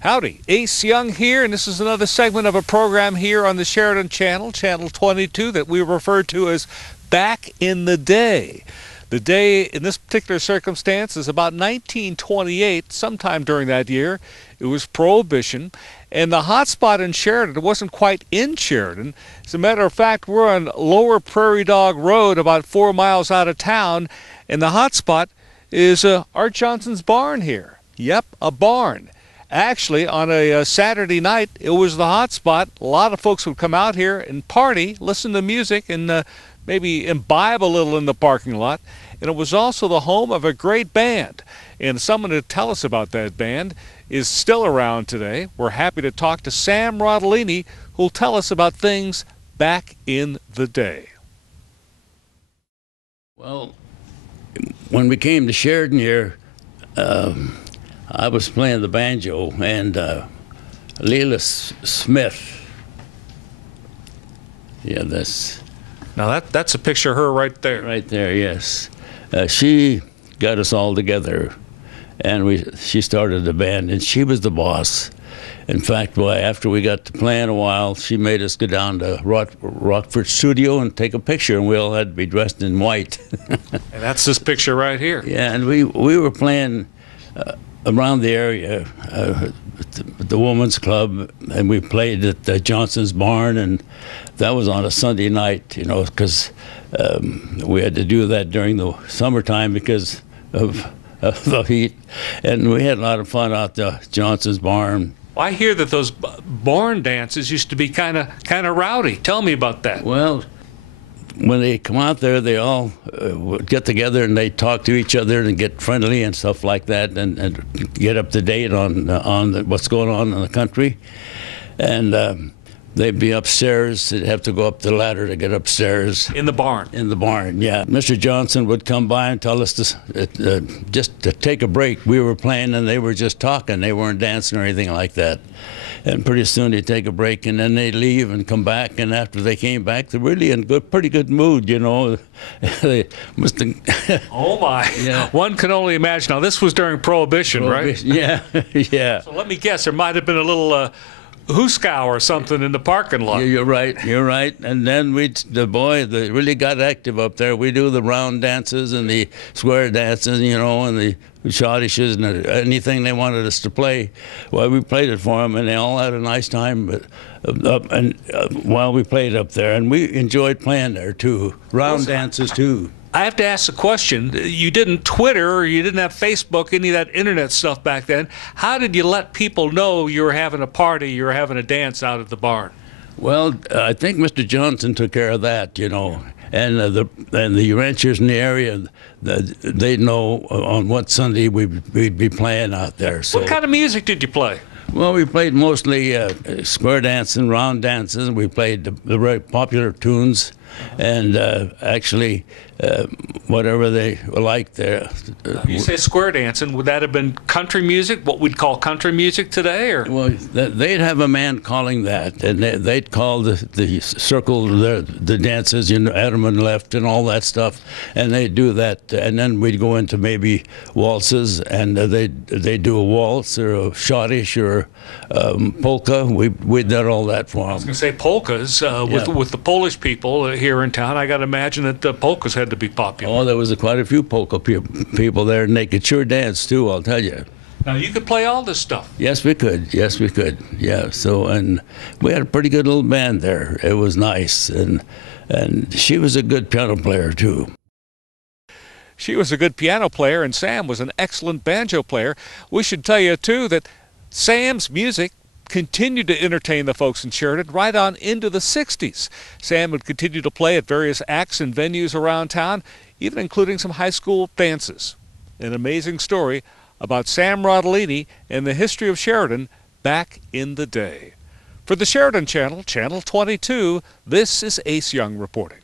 Howdy, Ace Young here, and this is another segment of a program here on the Sheridan Channel, Channel 22, that we refer to as Back in the Day. The day in this particular circumstance is about 1928, sometime during that year. It was Prohibition, and the hot spot in Sheridan, it wasn't quite in Sheridan. As a matter of fact, we're on Lower Prairie Dog Road, about 4 miles out of town, and the hot spot is Art Johnson's barn here. Yep, a barn. Actually, on a Saturday night, it was the hot spot. A lot of folks would come out here and party, listen to music, and maybe imbibe a little in the parking lot. And it was also the home of a great band. And someone to tell us about that band is still around today. We're happy to talk to Sam Rodolini, who'll tell us about things back in the day. Well, when we came to Sheridan here, I was playing the banjo, and Leila Smith. Yeah, Now that's a picture of her right there. Right there, yes. She got us all together, and she started the band, and she was the boss. In fact, after we got to playing a while, she made us go down to Rockford Studio and take a picture, and we all had to be dressed in white. And that's this picture right here. Yeah, and we were playing around the area, the Women's Club, and we played at Johnson's barn, and that was on a Sunday night, you know, because we had to do that during the summertime because of the heat, and we had a lot of fun out the Johnson's barn. Well, I hear that those barn dances used to be kind of rowdy. Tell me about that. Well, when they come out there, they all would get together and they talk to each other and get friendly and stuff like that, and get up to date on what's going on in the country. And they'd be upstairs. They'd have to go up the ladder to get upstairs. In the barn? In the barn, yeah. Mr. Johnson would come by and tell us just to take a break. We were playing and they were just talking. They weren't dancing or anything like that. And pretty soon they'd take a break and then they'd leave and come back. And after they came back, they're really in pretty good mood, you know. They must have Oh, my. Yeah. One can only imagine. Now, this was during Prohibition, right? Yeah, yeah. So let me guess, there might have been a little hooskow or something in the parking lot. Yeah, you're right. And then they really got active up there. We do the round dances and the square dances, you know, and the schottisches and anything they wanted us to play. Well, we played it for them, and they all had a nice time while we played up there. And we enjoyed playing there, too. Round dances, too. I have to ask a question. You didn't Twitter or you didn't have Facebook, any of that internet stuff back then. How did you let people know you were having a party, you were having a dance out at the barn? Well, I think Mr. Johnson took care of that, you know. And the ranchers in the area, they know on what Sunday we'd be playing out there. So. What kind of music did you play? Well, we played mostly square dancing, round dances. We played the very popular tunes, and actually whatever they liked there. You say square dancing, would that have been country music, what we'd call country music today? Or? Well, they'd have a man calling that, and they'd call the circle, the dances, you know, Adam and left and all that stuff, and they'd do that, and then we'd go into maybe waltzes, and they'd do a waltz or a schottisch or polka. We did all that for them. I was going to say polkas, with the Polish people here in town. I got to imagine that the polkas had to be popular. Oh, there was quite a few polka people there, and they could sure dance too, I'll tell you. Now, you could play all this stuff. Yes, we could. Yes, we could. Yeah. So, and we had a pretty good little band there. It was nice, and she was a good piano player too. She was a good piano player, and Sam was an excellent banjo player. We should tell you too that Sam's music continued to entertain the folks in Sheridan right on into the 60s. Sam would continue to play at various acts and venues around town, even including some high school dances. An amazing story about Sam Rodolini and the history of Sheridan back in the day. For the Sheridan Channel, Channel 22, this is Ace Young reporting.